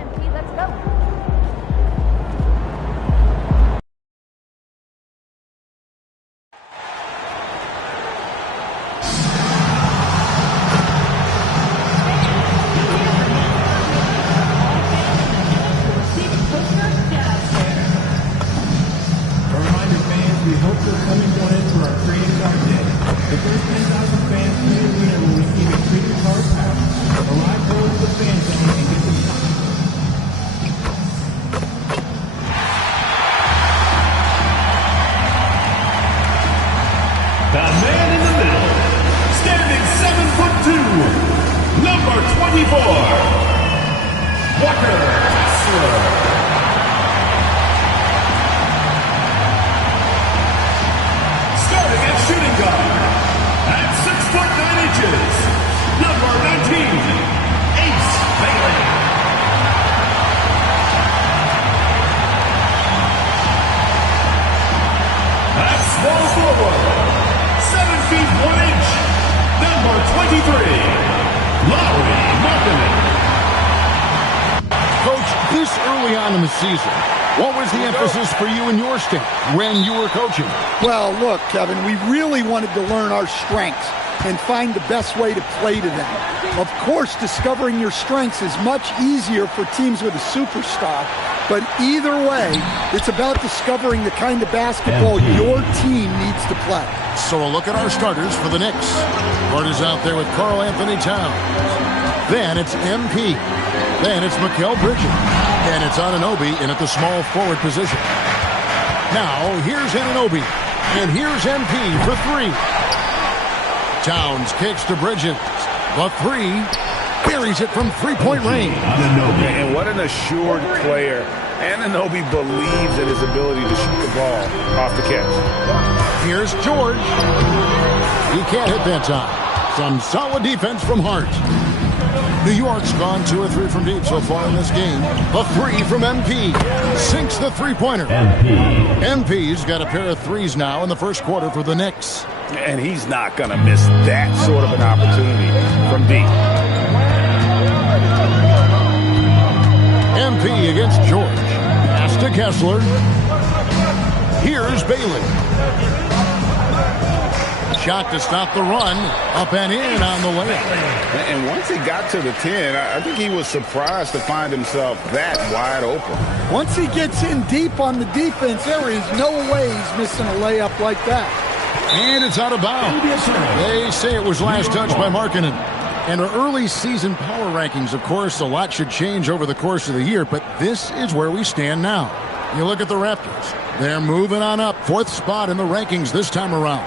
MP. Let's go. We hope you're coming on in for our trading card day. The first 10,000 fans in the arena will receive a trading card pack. Arrive early to the fan zone and get them signed. The man in the middle, standing 7'2", number 24, Walker Kessler. Shooting guard at 6'9", number 19, Ace Bailey. At small forward, 7 feet 1 inch, number 23, Larry Markkinen. Coach, this early on in the season, what was the emphasis for you and your staff when you were coaching? Well, look, Kevin, we really wanted to learn our strengths and find the best way to play to them. Of course, discovering your strengths is much easier for teams with a superstar, but either way, it's about discovering the kind of basketball your team needs to play. So a look at our starters for the Knicks. Carter's out there with Karl Anthony Towns. Then it's MP. Then it's Mikal Bridges. And it's Anunoby in at the small forward position. Now, here's Anunoby. And here's MP for three. Towns kicks to Bridges. The three. Carries it from three-point range. And what an assured player. Anunoby believes in his ability to shoot the ball off the catch. Here's George. He can't hit that time. Some solid defense from Hart. New York's gone 2 or 3 from deep so far in this game. The three from MP. Sinks the three-pointer. MP's got a pair of threes now in the first quarter for the Knicks. And he's not going to miss that sort of an opportunity from deep. MP against George. Pass to Kessler. Here's Bailey. Shot to stop the run. Up and in on the layup. And once he got to the 10, I think he was surprised to find himself that wide open. Once he gets in deep on the defense, there is no way he's missing a layup like that. And it's out of bounds. They say it was last touched by Markkinen. And our early season power rankings, of course, a lot should change over the course of the year, but this is where we stand now. You look at the Raptors. They're moving on up. 4th spot in the rankings this time around.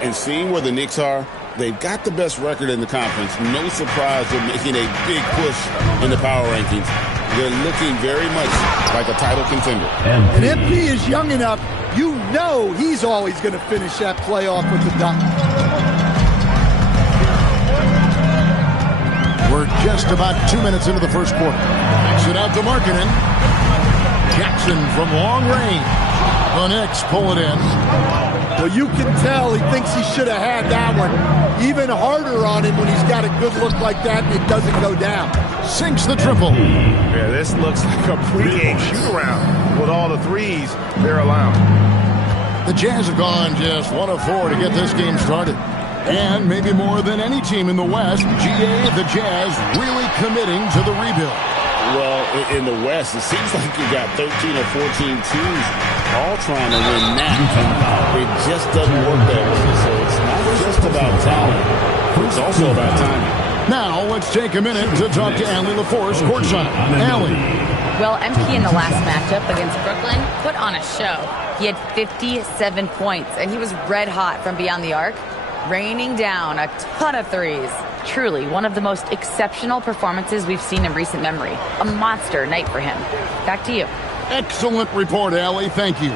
And seeing where the Knicks are, they've got the best record in the conference. No surprise they're making a big push in the power rankings. They're looking very much like a title contender. And MP is young enough, you know he's always going to finish that playoff with a dunk. We're just about 2 minutes into the first quarter. Backs it out to Markkinen. Jackson from long range. The Knicks pull it in. Well, you can tell he thinks he should have had that one. Even harder on him when he's got a good look like that and it doesn't go down. Sinks the triple. Yeah, this looks like a pregame shoot-around with all the threes they're allowing. The Jazz have gone just 1 of 4 to get this game started. And maybe more than any team in the West, the Jazz really committing to the rebuild. Well, in the West, it seems like you got 13 or 14 teams all trying to win that. It just doesn't work that way. So it's not just about talent. It's also about timing. Now, let's take a minute to talk to Allie LaForce courtside. Allie. Well, MP in the last matchup against Brooklyn put on a show. He had 57 points, and he was red hot from beyond the arc, raining down a ton of threes. Truly, one of the most exceptional performances we've seen in recent memory. A monster night for him. Back to you. Excellent report, Allie. Thank you.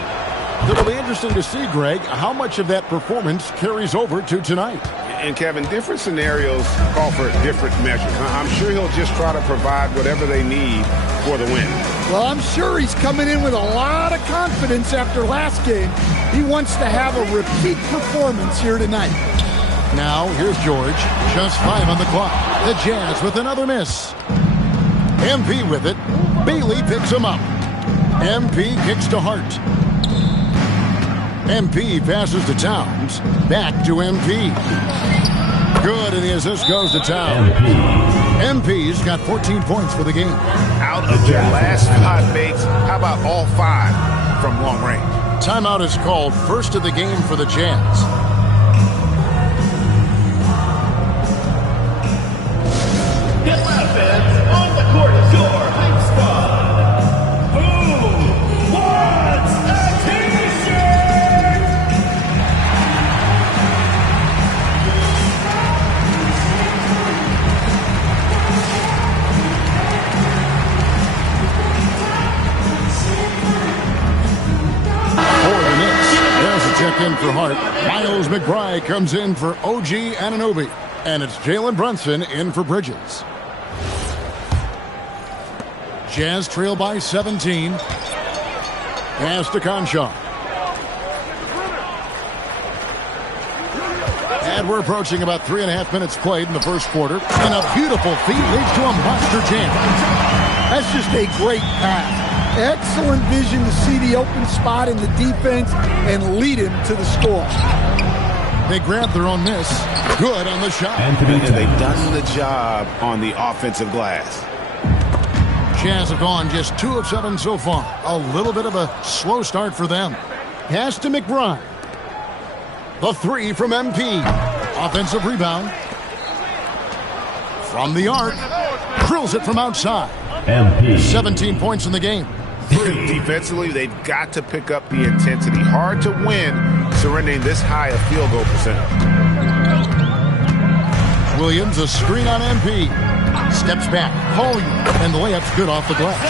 It'll be interesting to see, Greg, how much of that performance carries over to tonight. And, Kevin, different scenarios call for different measures. I'm sure he'll just try to provide whatever they need for the win. Well, I'm sure he's coming in with a lot of confidence after last game. He wants to have a repeat performance here tonight. Now, here's George. Just 5 on the clock. The Jazz with another miss. MP with it. Bailey picks him up. MP kicks to Hart. MP passes to Towns. Back to MP. Good, and the assist goes to Towns. MP's got 14 points for the game. Out of their last 5 makes, how about all 5 from long range? Timeout is called, first of the game for the Jazz. Get loud, fans. On the court is your hype squad. Who wants a t-shirt? For the Knicks, there's a check-in for Hart. Miles McBride comes in for OG Anunoby. And it's Jalen Brunson in for Bridges. Jazz trail by 17. Pass to Conchar. And we're approaching about 3.5 minutes played in the first quarter. And a beautiful feed leads to a monster jam. That's just a great pass. Excellent vision to see the open spot in the defense and lead him to the score. They grab their own miss. Good on the shot. And they've done the job on the offensive glass. Jazz have gone just 2 of 7 so far. A little bit of a slow start for them. Pass to McBride. The 3 from MP. Offensive rebound. From the arc. Drills it from outside. MP. 17 points in the game. Defensively, they've got to pick up the intensity. Hard to win surrendering this high a field goal percentage. Williams, a screen on MP. Steps back. Holly. And the layup's good off the glass.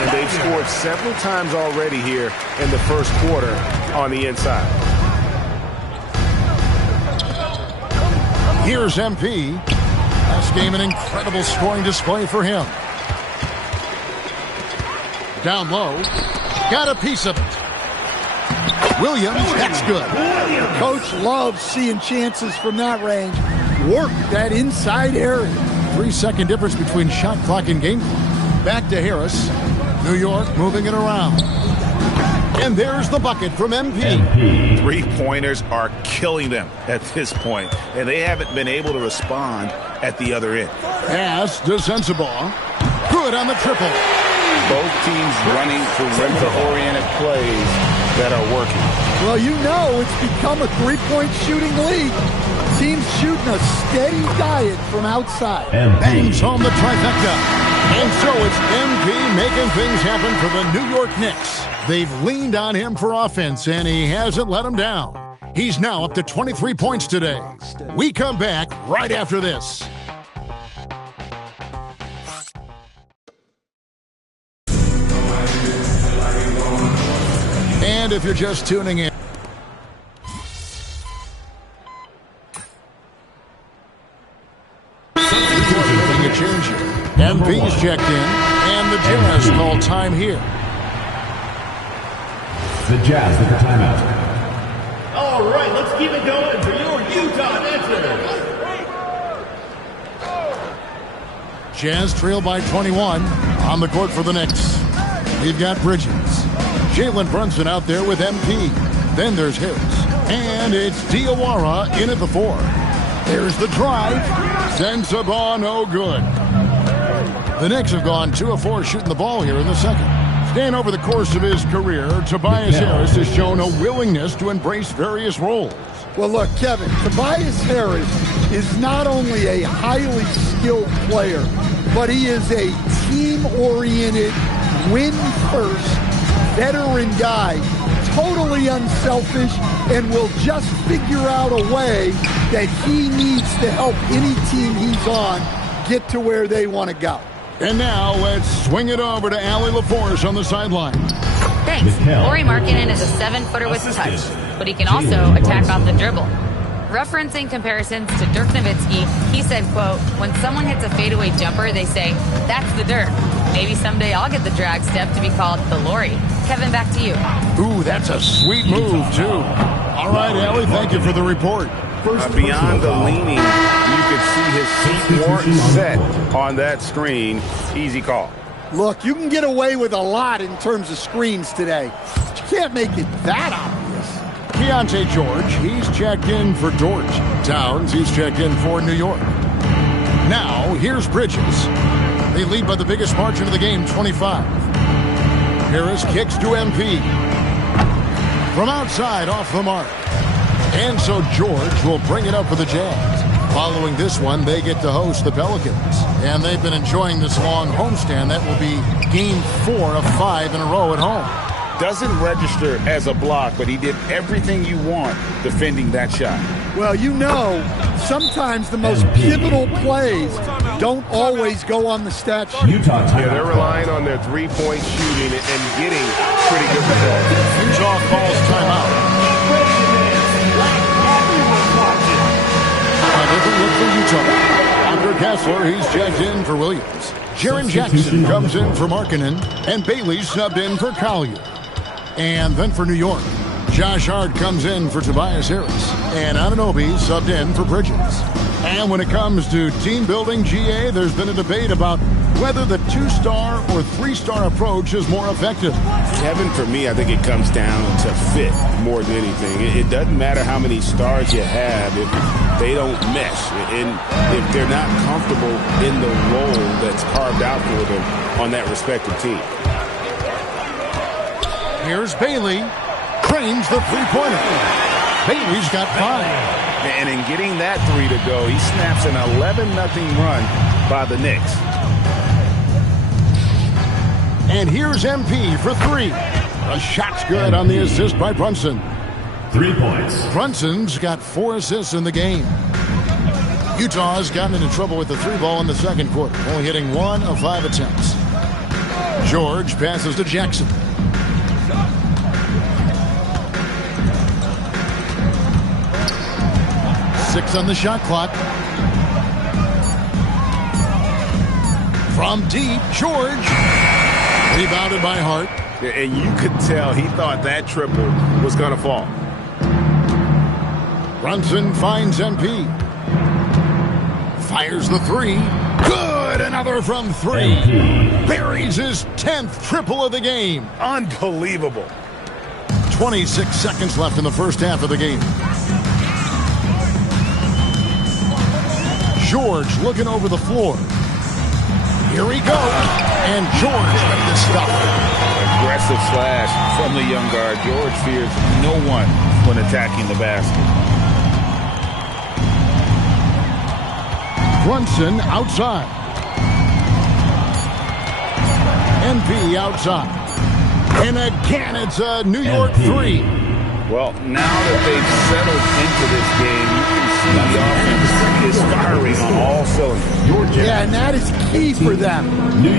And they've scored several times already here in the first quarter on the inside. Here's MP. Last game, an incredible scoring display for him. Down low. Got a piece of it. Williams, that's good. Coach loves seeing chances from that range. Work that inside area. 3-second difference between shot clock and game clock. Back to Harris. New York moving it around. And there's the bucket from MP. 3-pointers are killing them at this point, and they haven't been able to respond at the other end. Pass to Sensabaugh. Good on the triple. Both teams running perimeter-oriented plays that are working. Well, you know it's become a 3-point shooting league. Teams shooting a steady diet from outside. Bangs home the trifecta. And so it's MP making things happen for the New York Knicks. They've leaned on him for offense, and he hasn't let them down. He's now up to 23 points today. We come back right after this. And if you're just tuning in, making a change here. MP's checked in, and the Jazz call time here. The Jazz with the timeout. All right, let's keep it going for your Utah Dancers. Jazz trail by 21 on the court for the Knicks. We've got Bridges. Jalen Brunson out there with MP. Then there's Harris. And it's Diawara in at the 4. There's the drive. Sensabaugh, no good. The Knicks have gone 2 of 4 shooting the ball here in the second. And over the course of his career, Tobias Harris has shown a willingness to embrace various roles. Well, look, Kevin, Tobias Harris is not only a highly skilled player, but he is a team-oriented, win-first, veteran guy, totally unselfish, and will just figure out a way that he needs to help any team he's on get to where they want to go. And now let's swing it over to Allie LaForce on the sideline. Thanks. Lauri Markkanen is a 7-footer with touch, but he can also attack off the dribble. Referencing comparisons to Dirk Nowitzki, he said, quote, "When someone hits a fadeaway jumper, they say, that's the Dirk. Maybe someday I'll get the drag step to be called the Lauri." Kevin, back to you. Ooh, that's a sweet move, too. All right, Allie, thank you for the report. Beyond the leaning, you could see his feet weren't set on that screen. Easy call. Look, you can get away with a lot in terms of screens today. But you can't make it that obvious. Keontae George, he's checked in for Georgia. Towns, he's checked in for New York. Now, here's Bridges. They lead by the biggest margin of the game, 25. Harris kicks to MP. From outside, off the mark. And so George will bring it up for the Jazz. Following this one, they get to host the Pelicans. And they've been enjoying this long homestand. That will be game 4 of 5 in a row at home. Doesn't register as a block, but he did everything you want defending that shot. Well, you know, sometimes the most pivotal plays don't always go on the stat sheet. Yeah, they're relying on their three-point shooting and getting pretty good results. Utah calls timeout. A different look for Utah. Under Kessler, he's checked in for Williams. Jaren Jackson comes in for Markkanen, and Bailey subbed in for Collier. And then for New York, Josh Hart comes in for Tobias Harris, and Anunoby subbed in for Bridges. And when it comes to team building, GA, there's been a debate about whether the 2-star or 3-star approach is more effective. Kevin, for me, I think it comes down to fit more than anything. It doesn't matter how many stars you have if they don't mesh, and if they're not comfortable in the role that's carved out for them on that respective team. Here's Bailey. Cranes the three-pointer. Bailey's got 5. And in getting that 3 to go, he snaps an 11-0 run by the Knicks. And here's MP for 3. A shot's good on the assist by Brunson. 3 points. Brunson's got 4 assists in the game. Utah's gotten into trouble with the 3-ball in the second quarter, only hitting 1 of 5 attempts. George passes to Jackson. Six on the shot clock. From deep, George. Rebounded by Hart. And you could tell he thought that triple was going to fall. Brunson finds MP. Fires the 3. Good! Another from 3. Buries his 10th triple of the game. Unbelievable. 26 seconds left in the first half of the game. George looking over the floor. Here he goes. And George ready to stop it. Aggressive slash from the young guard. George fears no one when attacking the basket. Brunson outside. NP outside. And again, it's a New York 3. Well, now that they've settled into this game, you can see the offense is firing on all cylinders. Yeah, and that is key for them,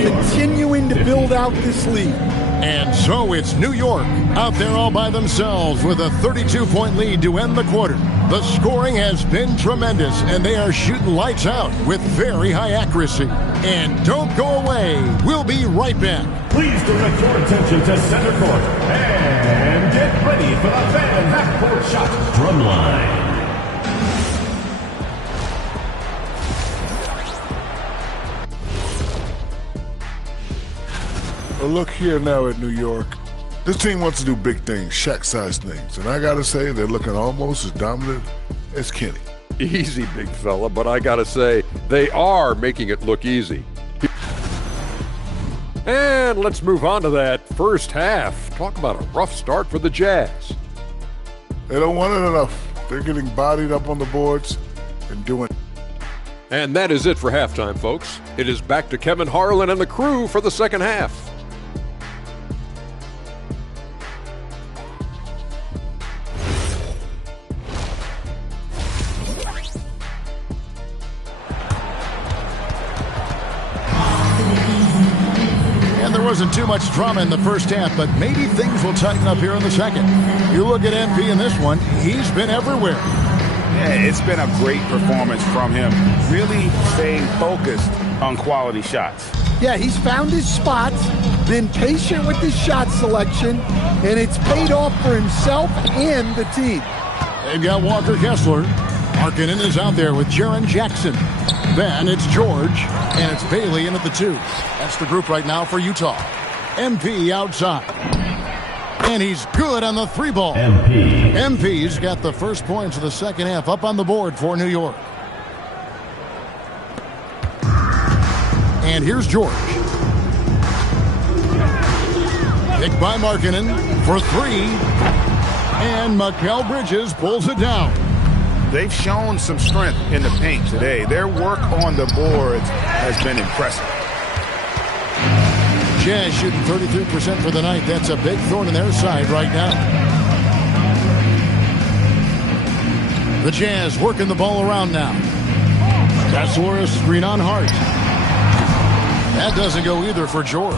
continuing to build out this lead. And so it's New York out there all by themselves with a 32-point lead to end the quarter. The scoring has been tremendous, and they are shooting lights out with very high accuracy. And don't go away. We'll be right back. Please direct your attention to center court and get ready for the fan half-court shot drumline. Well, look here now at New York. This team wants to do big things, Shaq-sized things. And I got to say, they're looking almost as dominant as Kenny. Easy, big fella, but I got to say, they are making it look easy. And let's move on to that first half. Talk about a rough start for the Jazz. They don't want it enough. They're getting bodied up on the boards and doing. And that is it for halftime, folks. It is back to Kevin Harlan and the crew for the second half. Wasn't too much drama in the first half, but maybe things will tighten up here in the second. You look at MP in this one, he's been everywhere. Yeah, it's been a great performance from him, really staying focused on quality shots. Yeah, he's found his spots, been patient with his shot selection, and it's paid off for himself and the team. They've got Walker Kessler. Markkanen is out there with Jaren Jackson. Then it's George, and it's Bailey in at the 2. That's the group right now for Utah. MP outside. And he's good on the 3-ball. MP's got the first points of the second half up on the board for New York. And here's George. Picked by Markkanen for 3. And Mikal Bridges pulls it down. They've shown some strength in the paint today. Their work on the boards has been impressive. Jazz shooting 33% for the night. That's a big thorn in their side right now. The Jazz working the ball around now. Kessler is screen on Hart. That doesn't go either for George.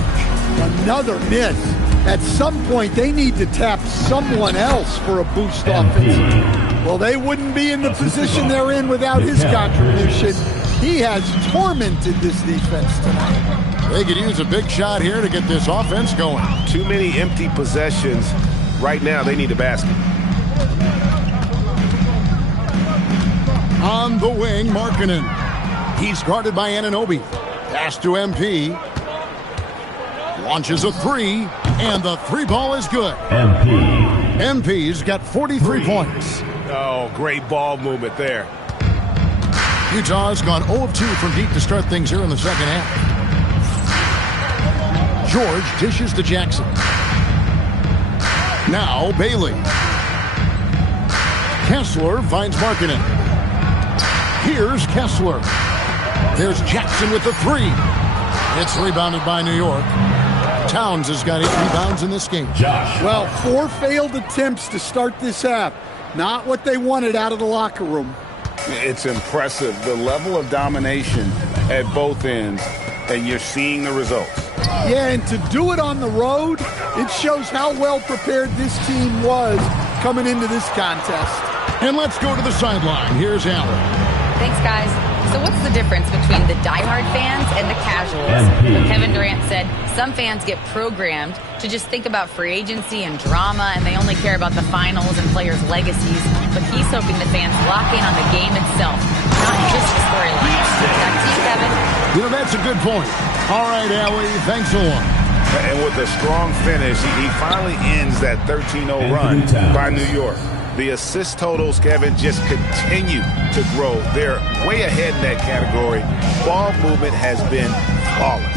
Another miss. At some point, they need to tap someone else for a boost offensively. Well, they wouldn't be in the position they're in without his contribution. He has tormented this defense tonight. They could use a big shot here to get this offense going. Too many empty possessions. Right now, they need a basket. On the wing, Markkanen. He's guarded by Anunoby. Pass to MP. Launches a 3, and the 3-ball is good. MP's got 43 points. Oh, great ball movement there. Utah's gone 0 of 2 from deep to start things here in the second half. George dishes to Jackson. Now Bailey. Kessler finds Markkanen. Here's Kessler. There's Jackson with the 3. It's rebounded by New York. Towns has got 8 rebounds in this game. Well, 4 failed attempts to start this half. Not what they wanted out of the locker room. It's impressive, the level of domination at both ends, and you're seeing the results. Yeah, and to do it on the road, it shows how well prepared this team was coming into this contest. And let's go to the sideline. Here's Allen. Thanks, guys. So what's the difference between the diehard fans and the casuals? Well, Kevin Durant said some fans get programmed to just think about free agency and drama, and they only care about the finals and players' legacies. But he's hoping the fans lock in on the game itself, not just the storyline. Back to you, Kevin. You know, that's a good point. All right, Allie, thanks a lot. And with a strong finish, he finally ends that 13-0 run by New York. The assist totals, Kevin, just continue to grow. They're way ahead in that category. Ball movement has been flawless.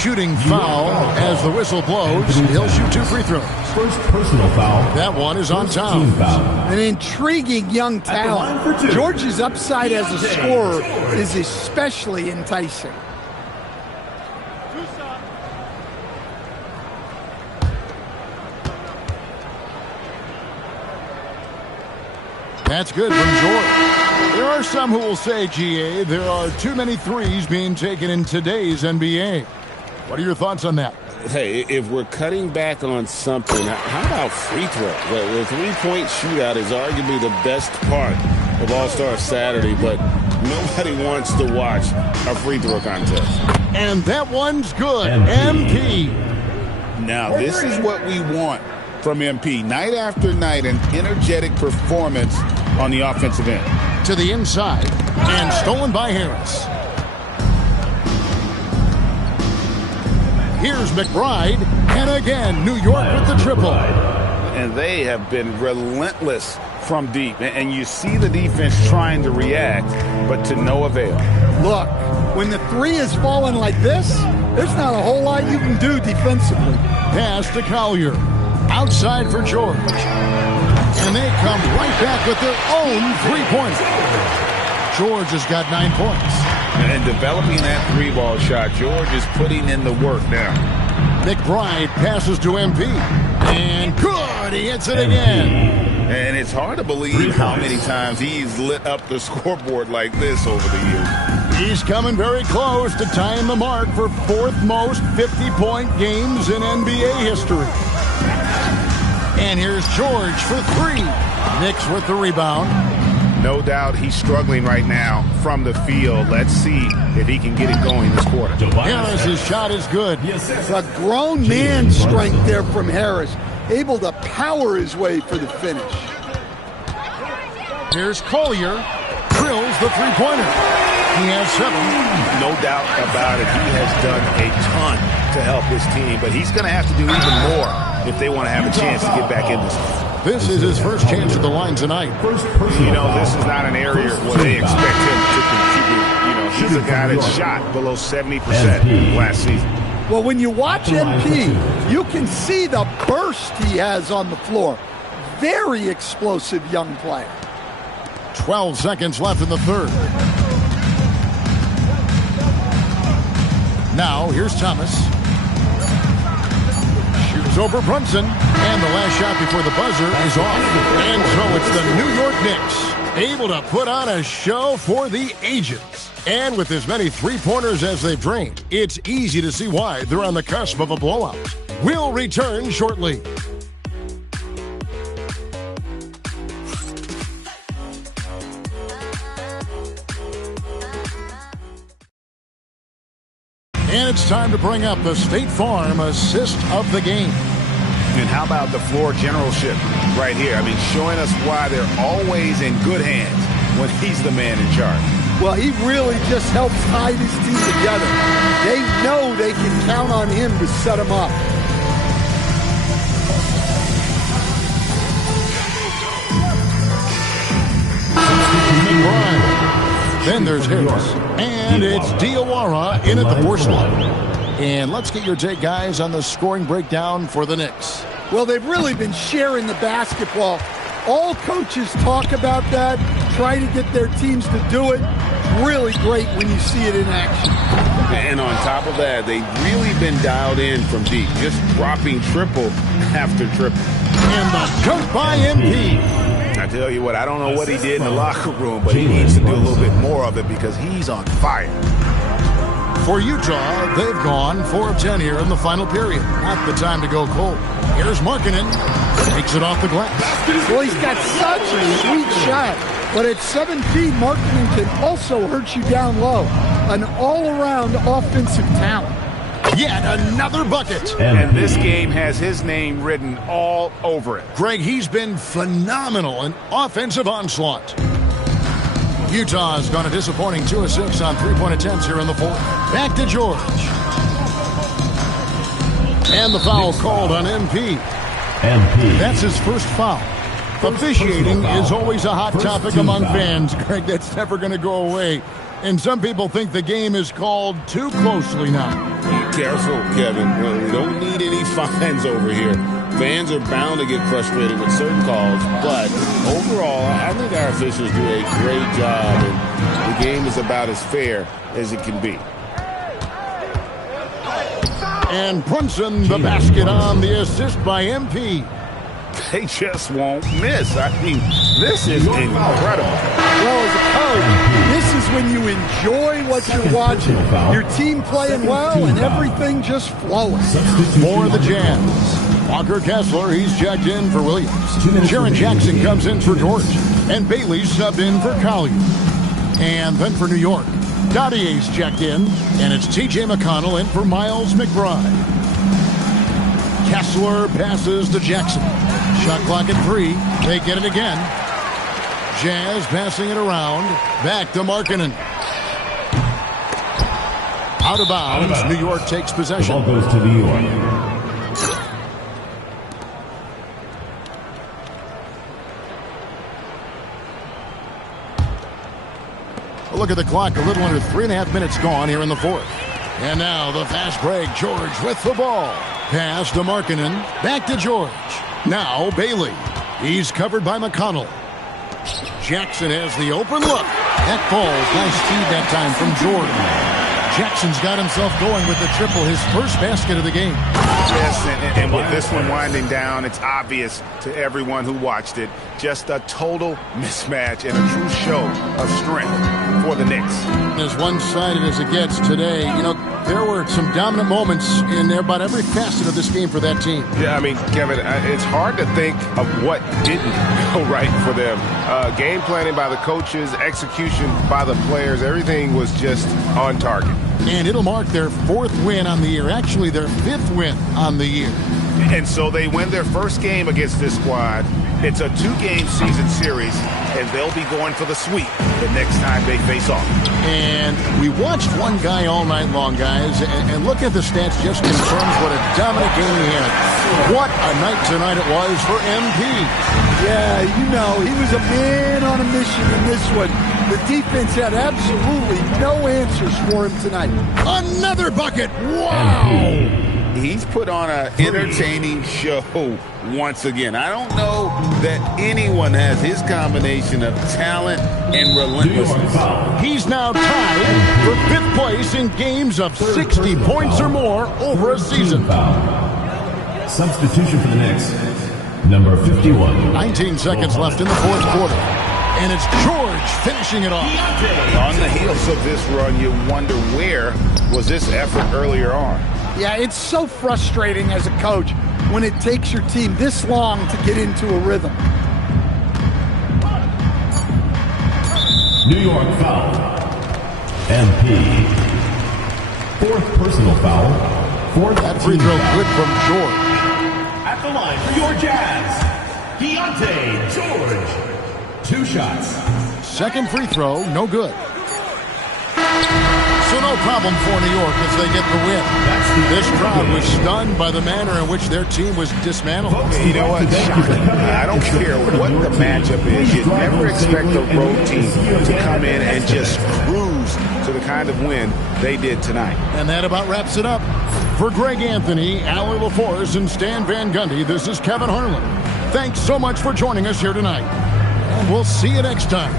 Shooting foul as the whistle blows. He'll shoot 2 free throws. First personal foul. That one is on Towns. An intriguing young talent. George's upside as a scorer is especially enticing. That's good from George. There are some who will say, GA, there are too many threes being taken in today's NBA. What are your thoughts on that? Hey, if we're cutting back on something, how about free throw? The three-point shootout is arguably the best part of All-Star Saturday, but nobody wants to watch a free throw contest. And that one's good. MP. Now, this is what we want from MP. Night after night, an energetic performance on the offensive end. To the inside, and stolen by Harris. Here's McBride, and again, New York with the triple. And they have been relentless from deep. And you see the defense trying to react, but to no avail. Look, when the 3 is falling like this, there's not a whole lot you can do defensively. Pass to Collier. Outside for George. And they come right back with their own 3-pointer. George has got 9 points. And developing that 3-ball shot, George is putting in the work now. McBride passes to MP. And good, he hits it again. And it's hard to believe how many times he's lit up the scoreboard like this over the years. He's coming very close to tying the mark for 4th most 50-point games in NBA history. And here's George for 3. Knicks with the rebound. No doubt he's struggling right now from the field. Let's see if he can get it going this quarter. Harris's shot is good. A grown man strength there from Harris. Able to power his way for the finish. Here's Collier. Drills the three-pointer. He has 7. No doubt about it. He has done a ton to help his team, but he's going to have to do even more if they want to have a chance to get back in this game. This is his first chance at the line tonight. You know, this is not an area where they expect him to contribute. You know, he's a guy that shot below 70% last season. Well, when you watch MP, you can see the burst he has on the floor. Very explosive young player. 12 seconds left in the third. Now, here's Thomas. Shoots over Brunson. And the last shot before the buzzer is off. And so it's the New York Knicks able to put on a show for the ages. And with as many three-pointers as they've drained, it's easy to see why they're on the cusp of a blowout. We'll return shortly. And it's time to bring up the State Farm assist of the game. And how about the floor generalship right here? I mean, showing us why they're always in good hands when he's the man in charge. Well, he really just helps tie this team together. They know they can count on him to set them up. Then there's Harris. And it's Diawara in at the 4 slot. And let's get your take, guys, on the scoring breakdown for the Knicks. Well, they've really been sharing the basketball. All coaches talk about that, try to get their teams to do it. It's really great when you see it in action. And on top of that, they've really been dialed in from deep, just dropping triple after triple. And the jump by MP. I tell you what, I don't know what he did in the locker room, but he needs to do a little bit more of it because he's on fire. For Utah, they've gone 4 of 10 here in the final period. Not the time to go cold. Here's Markkanen. Takes it off the glass. Well, he's got such a sweet shot. But at 7 feet, Markkanen can also hurt you down low. An all-around offensive talent. Yet another bucket. And this game has his name written all over it. Greg, he's been phenomenal in offensive onslaught. Utah has gone a disappointing 2 of 6 on three-point attempts here in the fourth. Back to George. And the foul called on MP. That's his first foul. Officiating is always a hot topic among fans, Greg. That's never going to go away. And some people think the game is called too closely now. Careful, Kevin. We don't need any fines over here. Fans are bound to get frustrated with certain calls, but overall, I think our officials do a great job, and the game is about as fair as it can be. And Brunson, the basket on the assist by MP. They just won't miss. I mean, this is incredible. Well, as a coach, this is when you enjoy what you're watching. Your team playing well and everything just flowing. For the Jazz, Walker Kessler, he's checked in for Williams. Jaren Jackson comes in for George. And Bailey subbed in for Collier. And then for New York, Gautier's checked in. And it's T.J. McConnell in for Miles McBride. Kessler passes to Jackson. Shot clock at 3. They get it again. Jazz passing it around. Back to Markkanen. Out of bounds. New York takes possession. The ball goes to New York. A look at the clock. A little under 3.5 minutes gone here in the fourth. And now the fast break. George with the ball. Pass to Markkanen. Back to George. Now Bailey. He's covered by McConnell. Jackson has the open look. That falls. Nice feed that time from Jordan. Jackson's got himself going with the triple, his first basket of the game. Yes, and with this one winding down, it's obvious to everyone who watched it. Just a total mismatch and a true show of strength for the Knicks. As one-sided as it gets today, you know, there were some dominant moments in there about every facet of this game for that team. Yeah, I mean, Kevin, it's hard to think of what didn't go right for them. Game planning by the coaches, execution by the players, everything was just on target. And it'll mark their 4th win on the year, actually their 5th win on the year. And so they win their first game against this squad It's a 2-game season series, and they'll be going for the sweep the next time they face off. And we watched one guy all night long, guys, and look at the stats just confirms what a dominant game he had. What a night tonight it was for MP. Yeah, you know, he was a man on a mission in this one. The defense had absolutely no answers for him tonight. Another bucket. Wow. He's put on an entertaining show once again. I don't know that anyone has his combination of talent and relentlessness. He's now tied for 5th place in games of 60 points or more over a season. Substitution for the Knicks, number 51. 19 seconds left in the 4th quarter. And it's George finishing it off. On the heels of this run, you wonder where was this effort earlier on. Yeah, it's so frustrating as a coach when it takes your team this long to get into a rhythm. New York foul. MP. 4th personal foul. 4th that free throw good from George. At the line for your Jazz, Deontay George. 2 shots. 2nd free throw, no good. So no problem for New York as they get the win. This crowd was stunned by the manner in which their team was dismantled. You know what? I don't care what the matchup is. You never expect a road team to come in and just cruise to the kind of win they did tonight. And that about wraps it up. For Greg Anthony, Allie LaForce, and Stan Van Gundy, this is Kevin Harlan. Thanks so much for joining us here tonight. And we'll see you next time.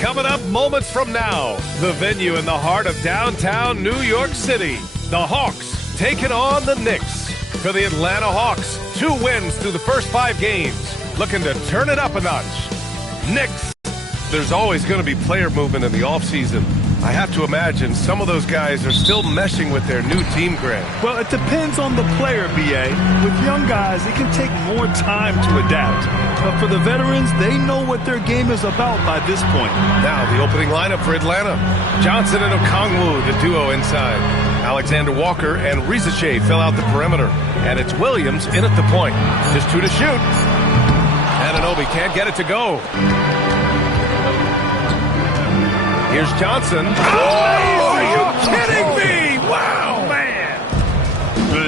Coming up moments from now, the venue in the heart of downtown New York City. The Hawks taking on the Knicks. For the Atlanta Hawks, 2 wins through the first 5 games, looking to turn it up a notch. Knicks. There's always going to be player movement in the offseason. I have to imagine some of those guys are still meshing with their new team grid. Well, it depends on the player, B.A. With young guys, it can take more time to adapt. But for the veterans, they know what their game is about by this point. Now, the opening lineup for Atlanta. Johnson and Okongwu, the duo inside. Alexander Walker and Rizache fill out the perimeter. And it's Williams in at the point. Just 2 to shoot. Anunoby can't get it to go. Here's Johnson. Oh, are you kidding me? Wow, man.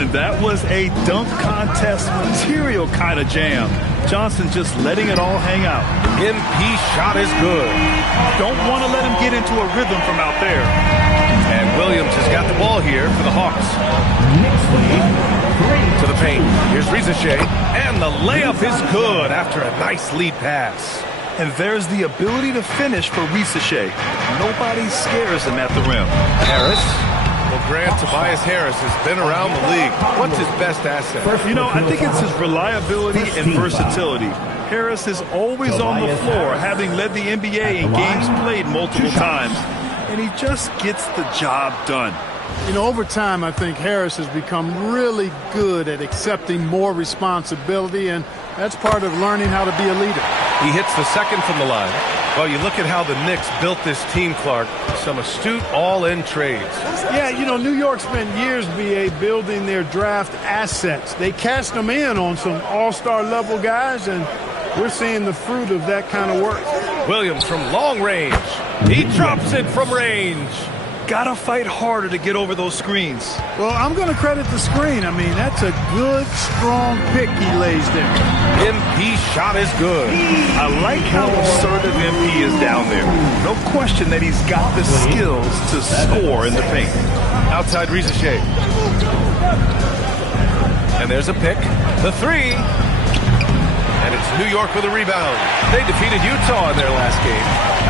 And that was a dunk contest material kind of jam. Johnson just letting it all hang out. MP shot is good. Don't want to let him get into a rhythm from out there. And Williams has got the ball here for the Hawks. To the paint. Here's Rizache. And the layup is good after a nice lead pass. And there's the ability to finish for Rizache. Nobody scares him at the rim. Harris. Well, Grant, Tobias Harris has been around the league. What's his best asset? You know, I think it's his reliability and versatility. Harris is always on the floor, having led the NBA in games played multiple times. And he just gets the job done. You know, over time, I think Harris has become really good at accepting more responsibility, and that's part of learning how to be a leader. He hits the second from the line. Well, you look at how the Knicks built this team, Clark. Some astute all-in trades. Yeah, you know, New York spent years, BA, building their draft assets. They cashed them in on some all-star level guys, and we're seeing the fruit of that kind of work. Williams from long range. He drops it from range. Gotta fight harder to get over those screens. Well, I'm going to credit the screen. I mean, that's a good, strong pick he lays there. MP shot is good. I like how assertive MP is down there. No question that he's got the skills to score in the paint. Outside Rizachet. And there's a pick. The three. And it's New York with a rebound. They defeated Utah in their last game.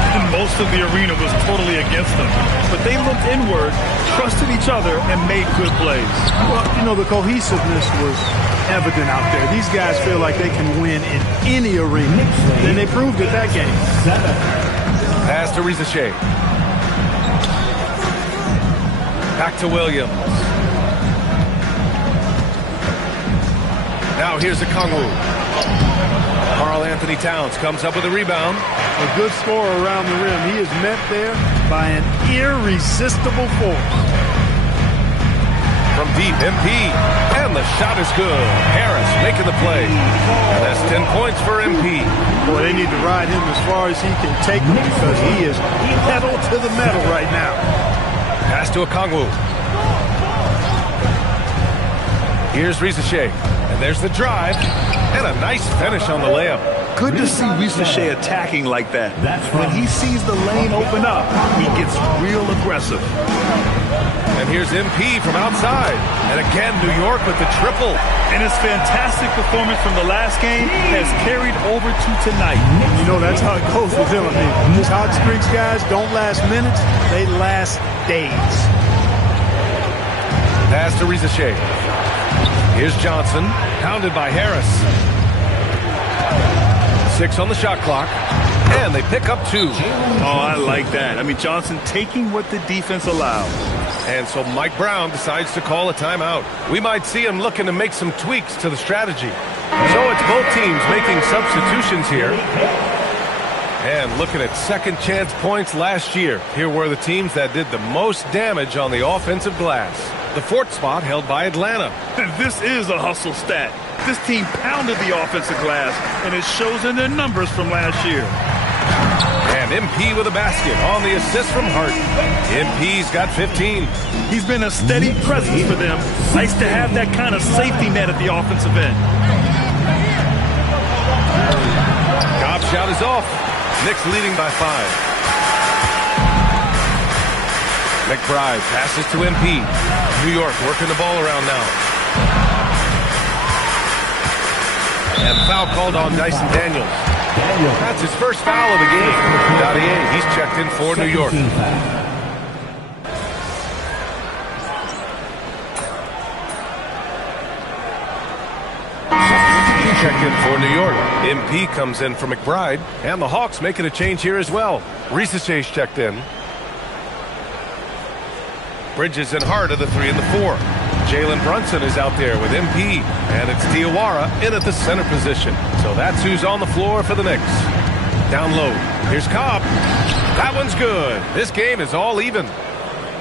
And most of the arena was totally against them. But they looked inward, trusted each other, and made good plays. Well, you know, the cohesiveness was evident out there. These guys feel like they can win in any arena. And they proved it that game. Pass to Rizachet. Back to Williams. Now here's Okongwu. Karl Anthony Towns comes up with a rebound. A good scorer around the rim. He is met there by an irresistible force. From deep, MP. And the shot is good. Harris making the play. And that's 10 points for MP. Boy, they need to ride him as far as he can take them because he is pedal to the metal right now. Pass to Okongwu. Here's Rizachet. And there's the drive. And a nice finish on the layup. Good to see Rizachet attacking like that. When he sees the lane open up, he gets real aggressive. And here's MP from outside. And again, New York with the triple. And his fantastic performance from the last game has carried over to tonight. You know, that's how it goes with him. I mean, these hot streaks guys don't last minutes. They last days. Pass to Rizachet. Here's Johnson, pounded by Harris. 6 on the shot clock, and they pick up 2. Oh, I like that. I mean, Johnson taking what the defense allows. And so Mike Brown decides to call a timeout. We might see him looking to make some tweaks to the strategy. So it's both teams making substitutions here. And looking at second chance points last year, here were the teams that did the most damage on the offensive glass. The 4th spot held by Atlanta. This is a hustle stat. This team pounded the offensive glass, and it shows in their numbers from last year. And MP with a basket on the assist from Hart. MP's got 15. He's been a steady presence for them. Nice to have that kind of safety net at the offensive end. Cobb shot is off. Knicks leading by 5. McBride passes to MP. New York working the ball around now. And foul called on Dyson Daniels. That's his first foul of the game. Dadier, he's checked in for New York. Checked in for New York. MP comes in for McBride. And the Hawks making a change here as well. Rizachet's checked in. Bridges and Hart are the 3 and the 4. Jalen Brunson is out there with MP. And it's Diawara in at the center position. So that's who's on the floor for the Knicks. Down low. Here's Cobb. That one's good. This game is all even.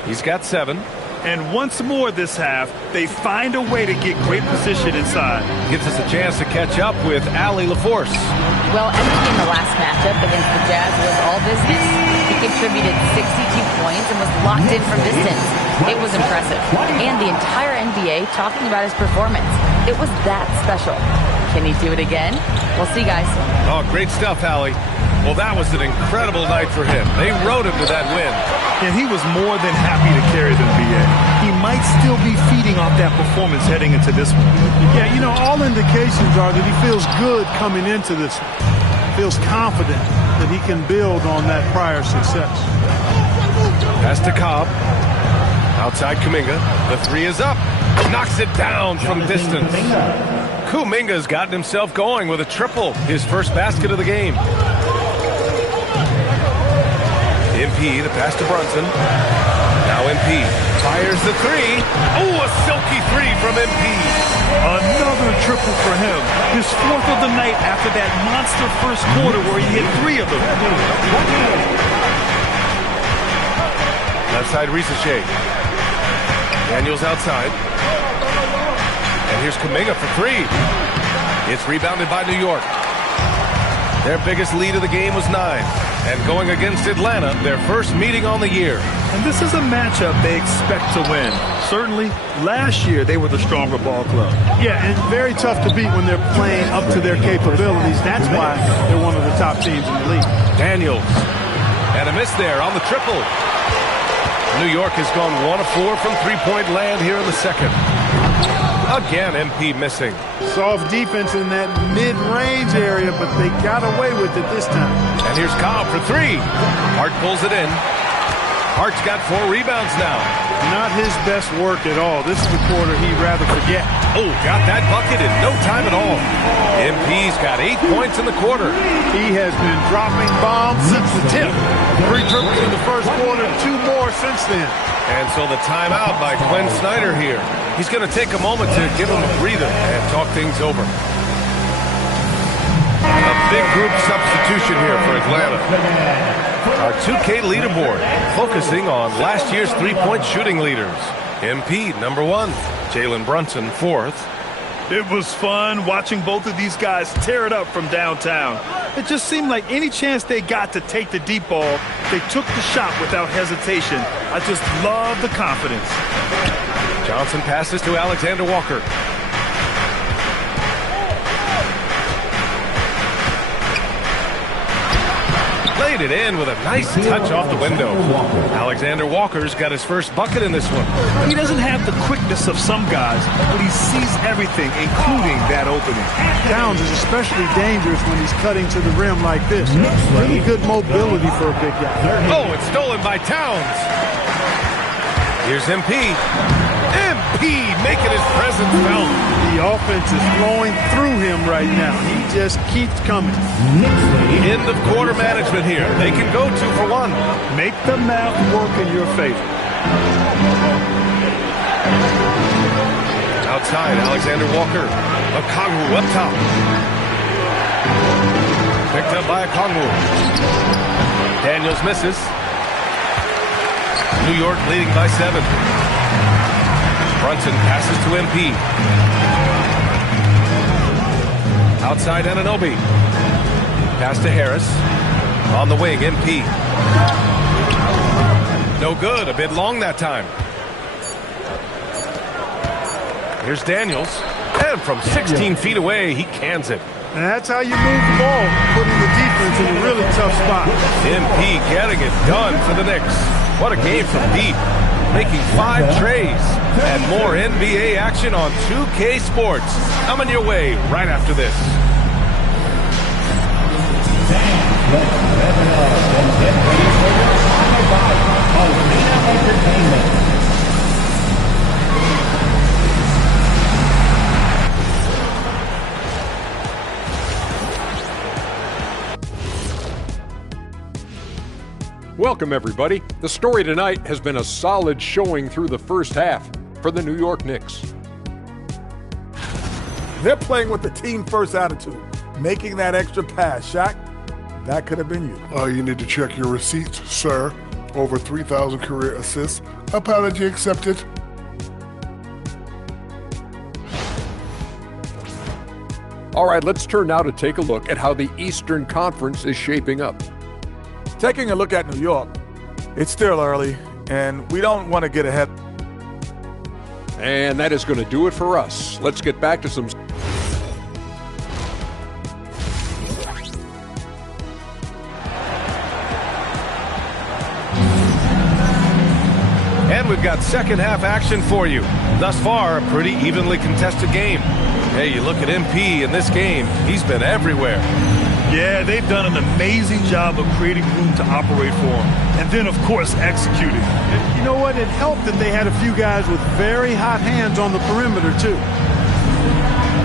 He's got 7. And once more this half, they find a way to get great position inside. Gives us a chance to catch up with Allie LaForce. Well, MP in the last matchup against the Jazz was all business. He contributed 62 points and was locked in from distance. It was impressive. And the entire NBA talking about his performance. It was that special. Can he do it again? We'll see, guys. Oh, great stuff, Allie. Well, that was an incredible night for him. They rode him to that win. And he was more than happy to carry them, B.A. He might still be feeding off that performance heading into this one. Yeah, you know, all indications are that he feels good coming into this one. Feels confident that he can build on that prior success. Pass to Cobb. Outside Kuminga. The 3 is up. Knocks it down from distance. Kuminga's gotten himself going with a triple. His first basket of the game. MP, the pass to Brunson. Now MP fires the three. Oh, a silky three from MP. Another triple for him. His fourth of the night after that monster first quarter where he hit 3 of them. Left side Ricochet. Daniels outside. And here's Kuminga for 3. It's rebounded by New York. Their biggest lead of the game was 9. And going against Atlanta, their first meeting on the year. And this is a matchup they expect to win. Certainly, last year they were the stronger ball club. Yeah, and very tough to beat when they're playing up to their capabilities. That's why they're one of the top teams in the league. Daniels. And a miss there on the triple. New York has gone 1 of 4 from three-point land here in the second. Again, MP missing. Soft defense in that mid-range area, but they got away with it this time. And here's Cobb for 3. Hart pulls it in. Hart's got 4 rebounds now. Not his best work at all. This is the quarter he'd rather forget. Oh, got that bucket in no time at all. MP's got 8 points in the quarter. He has been dropping bombs since the tip. 3 triples in the first quarter, 2 more since then. And so the timeout by Quinn Snyder here. He's going to take a moment to give him a breather and talk things over. A big group substitution here for Atlanta. Our 2K leaderboard focusing on last year's three-point shooting leaders. MP, number 1. Jalen Brunson, 4th. It was fun watching both of these guys tear it up from downtown. It just seemed like any chance they got to take the deep ball, they took the shot without hesitation. I just love the confidence. Johnson passes to Alexander Walker. Laid it in with a nice touch off the window. Alexander Walker's got his first bucket in this one. He doesn't have the quickness of some guys, but he sees everything, including that opening. Towns is especially dangerous when he's cutting to the rim like this. Really good mobility for a big guy. Oh, it's stolen by Towns. Here's MP. MP making his presence felt. The offense is flowing through him right now. He just keeps coming. End of quarter management here. They can go 2 for 1. Make the math work in your favor. Outside, Alexander Walker. Okongwu up top. Picked up by Okongwu. Daniels misses. New York leading by 7. Brunson passes to MP. Outside Anunoby. Pass to Harris. On the wing, MP. No good. A bit long that time. Here's Daniels. And from 16 feet away, he cans it. And that's how you move the ball, putting the defense in a really tough spot. MP getting it done for the Knicks. What a game from deep. Making 5 trays. And more NBA action on 2K Sports. Coming your way right after this. Welcome, everybody. The story tonight has been a solid showing through the first half for the New York Knicks. They're playing with the team-first attitude, making that extra pass. Shaq, that could have been you. You need to check your receipts, sir. Over 3,000 career assists. Apology accepted. All right, let's turn now to take a look at how the Eastern Conference is shaping up. Taking a look at New York, it's still early, and we don't want to get ahead. And that is going to do it for us. Let's get back to some... And we've got second half action for you. Thus far, a pretty evenly contested game. Hey, you look at MP in this game, he's been everywhere. Yeah, they've done an amazing job of creating room to operate for him. And then, of course, executing. And you know what? It helped that they had a few guys with very hot hands on the perimeter, too.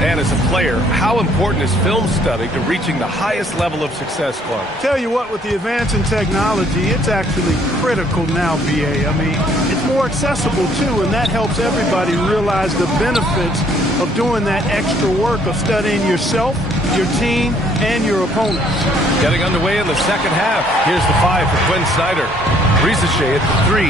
And as a player, how important is film study to reaching the highest level of success, Clark? Tell you what, with the advance in technology, it's actually critical now, BA. I mean, it's more accessible, too, and that helps everybody realize the benefits of doing that extra work of studying yourself, your team, and your opponents. Getting underway in the second half. Here's the 5 for Quinn Snyder. Rizachet at the 3,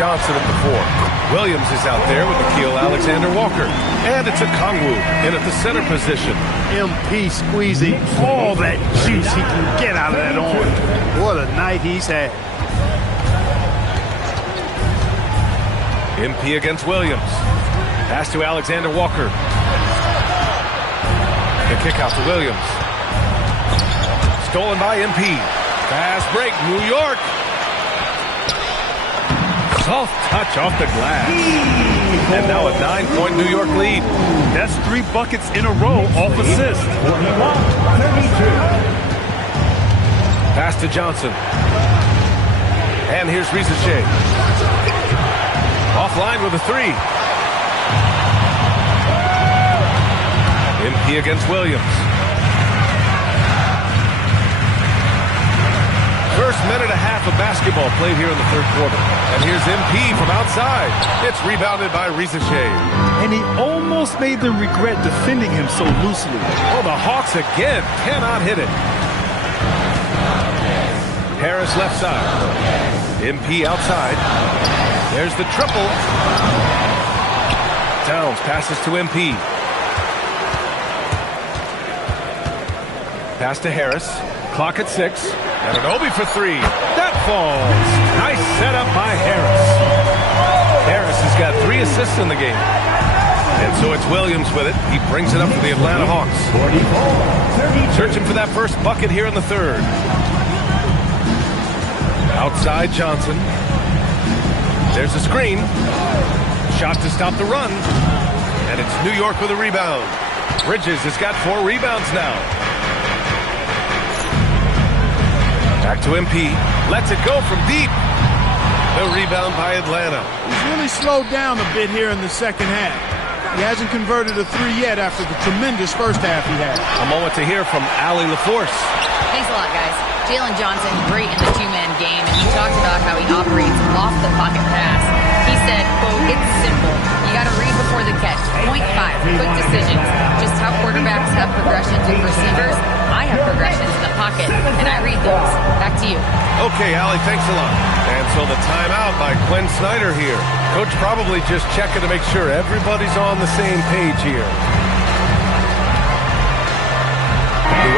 Johnson at the 4. Williams is out there with Nickeil Alexander-Walker. And it's a Kongwu in at the center position. MP squeezing all that juice he can get out of that arm. What a night he's had. MP against Williams. Pass to Alexander-Walker. The kick out to Williams. Stolen by MP. Fast break, New York. Soft touch off the glass. And now a 9-point New York lead. That's 3 buckets in a row off assist. Pass to Johnson. And here's Rizachet. Offline with a 3. MP against Williams. First minute and a half of basketball played here in the third quarter. And here's MP from outside. It's rebounded by Rizachet. And he almost made them regret defending him so loosely. Oh, the Hawks again cannot hit it. Harris left side. MP outside. There's the triple. Towns passes to MP. Pass to Harris. Clock at 6. And an Obi for 3. That falls. Nice setup by Harris. Harris has got 3 assists in the game. And so it's Williams with it. He brings it up for the Atlanta Hawks. Searching for that first bucket here in the third. Outside Johnson. There's a screen. Shot to stop the run. And it's New York with a rebound. Bridges has got 4 rebounds now. Back to MP. Lets it go from deep. The rebound by Atlanta. He's really slowed down a bit here in the second half. He hasn't converted a 3 yet after the tremendous first half he had. A moment to hear from Allie LaForce. Thanks a lot, guys. Jalen Johnson, great in the 2-man game, and he talked about how he operates off the pocket pass. He said, quote, "It's simple. You got to read before the catch. Point 5, quick decisions. Just how quarterbacks have progressions with receivers. I have progressions in the pocket, and I read those." Back to you. Okay, Allie, thanks a lot. And so the timeout by Quinn Snyder here. Coach probably just checking to make sure everybody's on the same page here.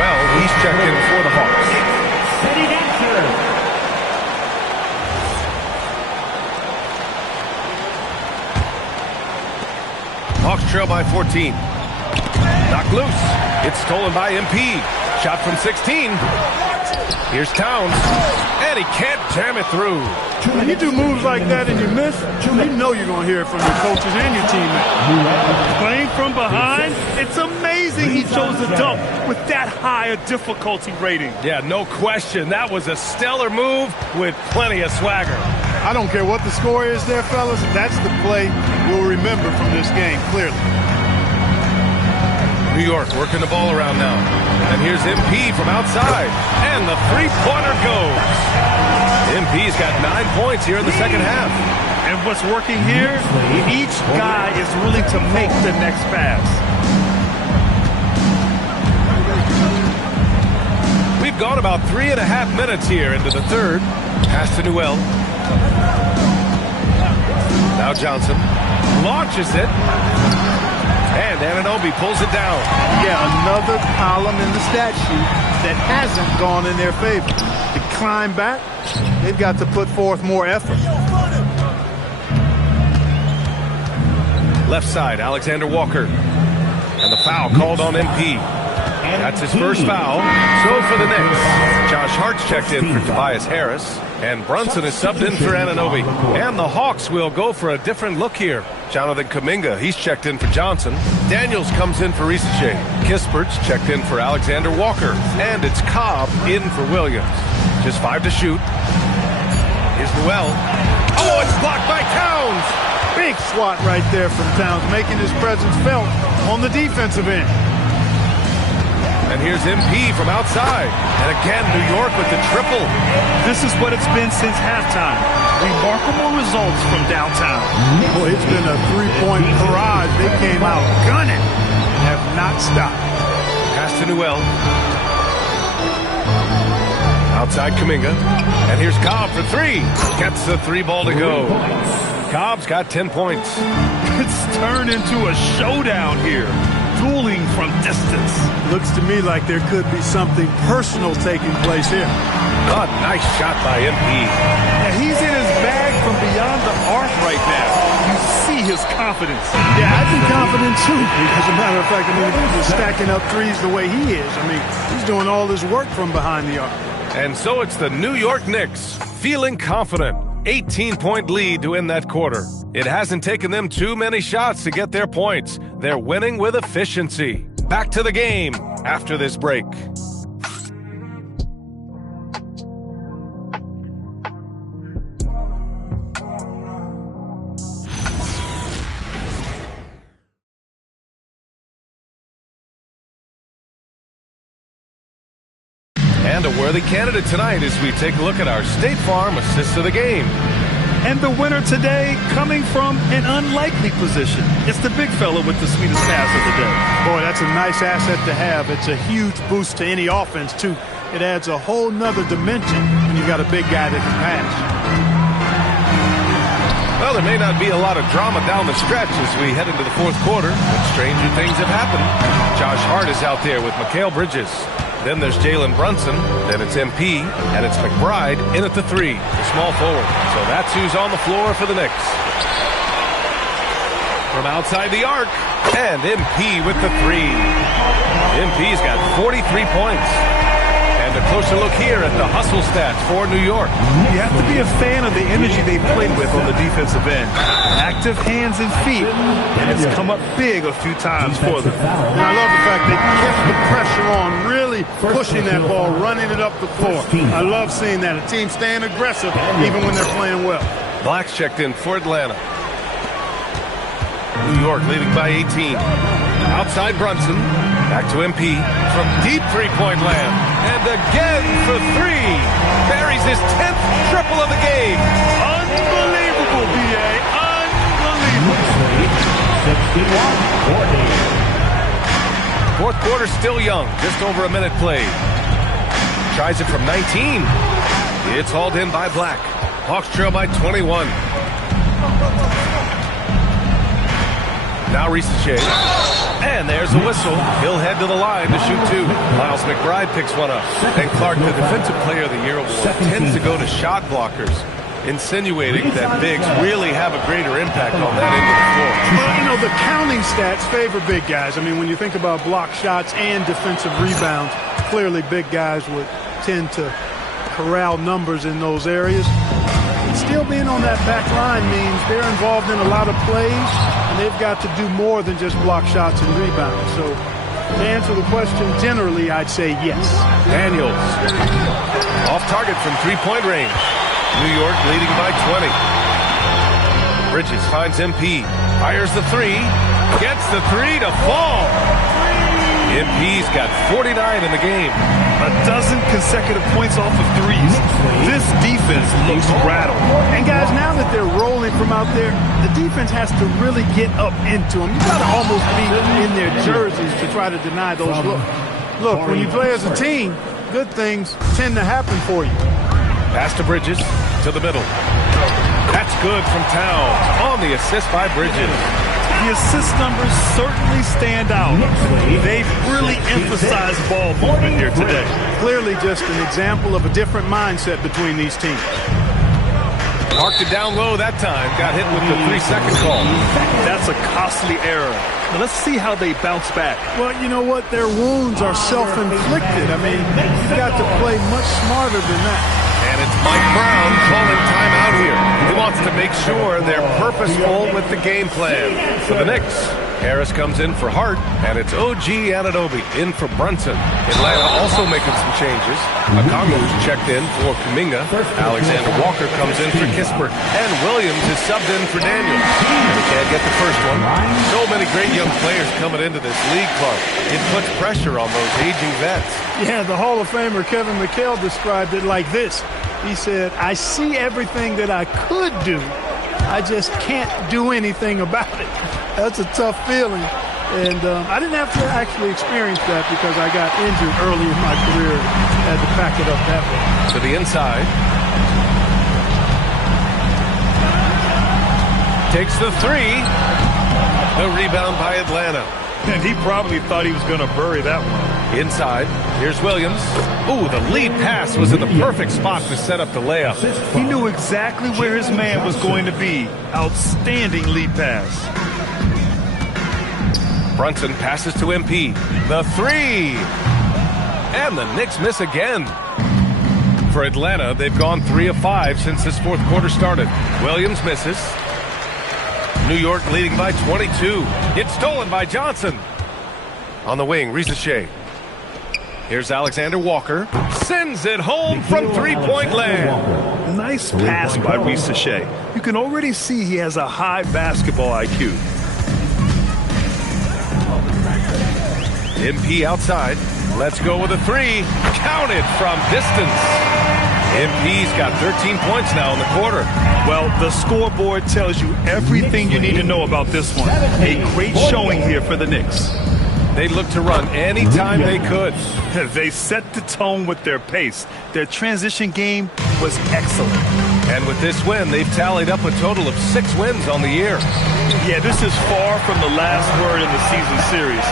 Well, he's checked in for the Hawks. Hawks trail by 14. Knocked loose. It's stolen by MP. Shot from 16. Here's Towns. And he can't jam it through. When you do moves like that and you miss, you know you're going to hear it from your coaches and your teammates. Playing from behind, it's amazing he chose to dunk with that high a difficulty rating. Yeah, no question. That was a stellar move with plenty of swagger. I don't care what the score is there, fellas. That's the play you'll remember from this game, clearly. New York working the ball around now. And here's MP from outside. And the three-pointer goes. MP's got 9 points here in the second half. And what's working here, each guy is willing to make the next pass. We've gone about 3.5 minutes here into the third. Pass to Newell. Now Johnson launches it. And Anunoby pulls it down. Yeah, another column in the stat sheet that hasn't gone in their favor. To climb back, they've got to put forth more effort. Left side, Alexander Walker. And the foul called on MP. That's his first foul. So for the Knicks, Josh Hart's checked in for Tobias Harris. And Brunson is subbed in for Anunoby. And the Hawks will go for a different look here. Jonathan Kuminga, he's checked in for Johnson. Daniels comes in for Rizachet. Kispert's checked in for Alexander Walker. And it's Cobb in for Williams. Just 5 to shoot. Here's Newell. Oh, it's blocked by Towns. Big swat right there from Towns, making his presence felt on the defensive end. And here's MP from outside. And again, New York with the triple. This is what it's been since halftime. Remarkable results from downtown. Boy, it's been a three-point barrage. They came out gunning. Have not stopped. Pass to Newell. Outside Kuminga. And here's Cobb for three. Gets the three ball to go. Cobb's got 10 points. It's turned into a showdown here. Dueling from distance. Looks to me like there could be something personal taking place here. Oh, nice shot by MP. Yeah, he's in his bag from beyond the arc right now. You see his confidence. Yeah, I'd be confident too. As a matter of fact, I mean, if he's stacking up threes the way he is, I mean, he's doing all his work from behind the arc. And so it's the New York Knicks feeling confident. 18-point lead to end that quarter. It hasn't taken them too many shots to get their points. They're winning with efficiency. Back to the game after this break. And a worthy candidate tonight as we take a look at our State Farm assist of the game. And the winner today coming from an unlikely position. It's the big fella with the sweetest pass of the day. Boy, that's a nice asset to have. It's a huge boost to any offense, too. It adds a whole nother dimension when you've got a big guy that can pass. Well, there may not be a lot of drama down the stretch as we head into the fourth quarter, but stranger things have happened. Josh Hart is out there with Mikal Bridges. Then there's Jalen Brunson, then it's MP, and it's McBride in at the three, the small forward. So that's who's on the floor for the Knicks. From outside the arc, and MP with the three. MP's got 43 points. And a closer look here at the hustle stats for New York. You have to be a fan of the energy they played with on the defensive end. Active hands and feet, and it's come up big a few times for them. And I love the fact they kept the pressure on, really pushing that ball, running it up the floor. I love seeing that. A team staying aggressive even when they're playing well. Black's checked in for Atlanta. New York leading by 18. Outside Brunson. Back to MP from deep three-point land. And again for three. Buries his 10th triple of the game. Unbelievable, B.A. Unbelievable. Fourth quarter still young. Just over a minute played. Tries it from 19. It's hauled in by Black. Hawks trail by 21. Now Risache. And there's a whistle. He'll head to the line to shoot two. Miles McBride picks one up. And Clark, the Defensive Player of the Year award, tends to go to shot blockers, insinuating that bigs really have a greater impact on that end of the floor. Well, you know, the counting stats favor big guys. I mean, when you think about block shots and defensive rebounds, clearly big guys would tend to corral numbers in those areas. Still being on that back line means they're involved in a lot of plays, and they've got to do more than just block shots and rebounds. So to answer the question, generally, I'd say yes. Daniels. Off target from three-point range. New York leading by 20. Bridges finds MP. Fires the three. Gets the three to fall. MP's got 49 in the game. A dozen consecutive points off of threes. This defense looks rattled. And guys, now that they're rolling from out there, the defense has to really get up into them. You've got to almost be in their jerseys to try to deny those looks. Look, when you play as a team, good things tend to happen for you. Pass to Bridges, to the middle. That's good from Towns on the assist by Bridges. The assist numbers certainly stand out. They've really emphasized ball movement here today. Clearly just an example of a different mindset between these teams. Marked it down low that time. Got hit with the 3-second call. That's a costly error. Now let's see how they bounce back. Well, you know what? Their wounds are self-inflicted. I mean, you've got to play much smarter than that. And it's Mike Brown calling timeout here. He wants to make sure they're purposeful with the game plan. For the Knicks, Harris comes in for Hart, and it's OG Anunoby in for Brunson. Atlanta also making some changes. Okongwu's checked in for Kuminga. Alexander Walker comes in for Kispert. And Williams is subbed in for Daniels. And he can't get the first one. So many great young players coming into this league, Clark. It puts pressure on those aging vets. Yeah, the Hall of Famer Kevin McHale described it like this. He said, I see everything that I could do. I just can't do anything about it. That's a tough feeling. And I didn't have to actually experience that because I got injured early in my career. Had to pack it up that way. To the inside. Takes the three. The rebound by Atlanta. And he probably thought he was going to bury that one. Inside. Here's Williams. Ooh, the lead pass was in the perfect spot to set up the layup. He knew exactly where his man was going to be. Outstanding lead pass. Brunson passes to MP. The three. And the Knicks miss again. For Atlanta, they've gone 3 of 5 since this fourth quarter started. Williams misses. New York leading by 22. It's stolen by Johnson. On the wing, Risache. Here's Alexander Walker. Sends it home from three-point land. Nice pass by Risache. You can already see he has a high basketball IQ. MP outside. Let's go with a three. Counted from distance. MP's got 13 points now in the quarter. Well, the scoreboard tells you everything you need to know about this one. A great showing here for the Knicks. They looked to run anytime they could. They set the tone with their pace. Their transition game was excellent. And with this win, they've tallied up a total of 6 wins on the year. Yeah, this is far from the last word in the season series.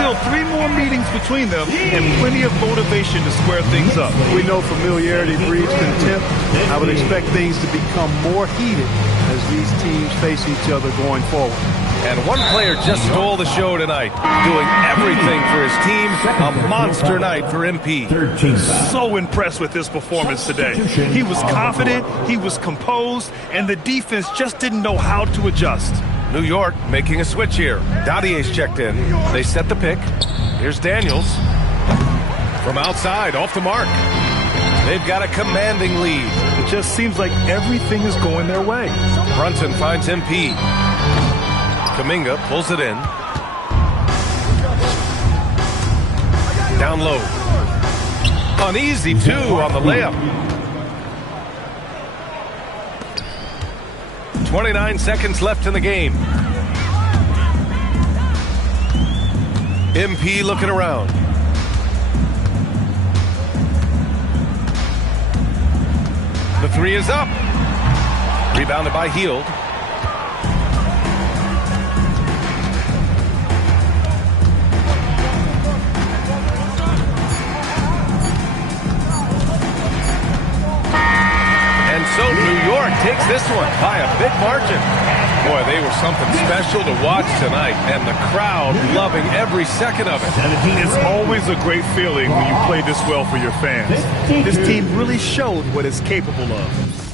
Still 3 more meetings between them and plenty of motivation to square things up. We know familiarity breeds contempt. I would expect things to become more heated as these teams face each other going forward. And one player just stole the show tonight, doing everything for his team. A monster night for MP. So impressed with his performance today. He was confident, he was composed, and the defense just didn't know how to adjust. New York making a switch here. Dottier's checked in. They set the pick. Here's Daniels. From outside, off the mark. They've got a commanding lead. It just seems like everything is going their way. Brunson finds MP. Kuminga pulls it in. Down low. Uneasy, too, on the layup. 29 seconds left in the game. MP looking around. The three is up. Rebounded by Hield. And so New York takes this one by a big margin. Boy, they were something special to watch tonight, and the crowd loving every second of it. It's always a great feeling when you play this well for your fans. This team really showed what it's capable of.